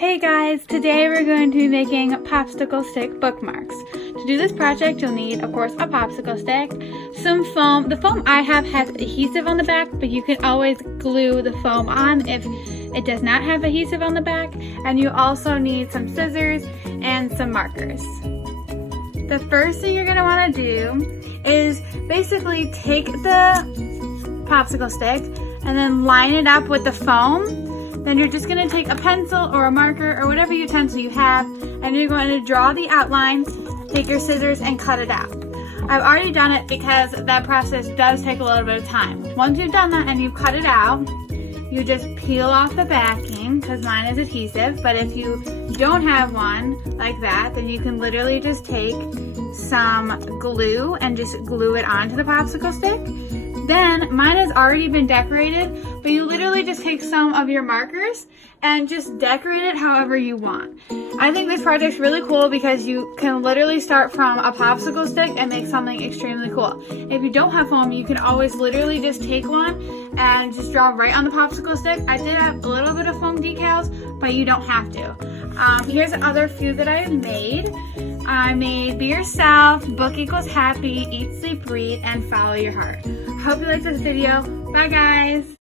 Hey guys, today we're going to be making popsicle stick bookmarks. To do this project, you'll need, of course, a popsicle stick, some foam. The foam I have has adhesive on the back, but you can always glue the foam on if it does not have adhesive on the back. And you also need some scissors and some markers. The first thing you're going to want to do is basically take the popsicle stick and then line it up with the foam. Then you're just going to take a pencil or a marker or whatever utensil you have, and you're going to draw the outline, take your scissors and cut it out. I've already done it because that process does take a little bit of time. Once you've done that and you've cut it out, you just peel off the backing, because mine is adhesive, but if you don't have one like that, then you can literally just take some glue and just glue it onto the popsicle stick. Then mine has already been decorated, but you literally just take some of your markers and just decorate it however you want. I think this project's really cool because you can literally start from a popsicle stick and make something extremely cool. If you don't have foam, you can always literally just take one and just draw right on the popsicle stick. I did have a little bit of foam decals, but you don't have to. Here's other few that I made. I made Be Yourself, Book Equals Happy, Eat, Sleep, Read, and Follow Your Heart. Hope you liked this video. Bye guys!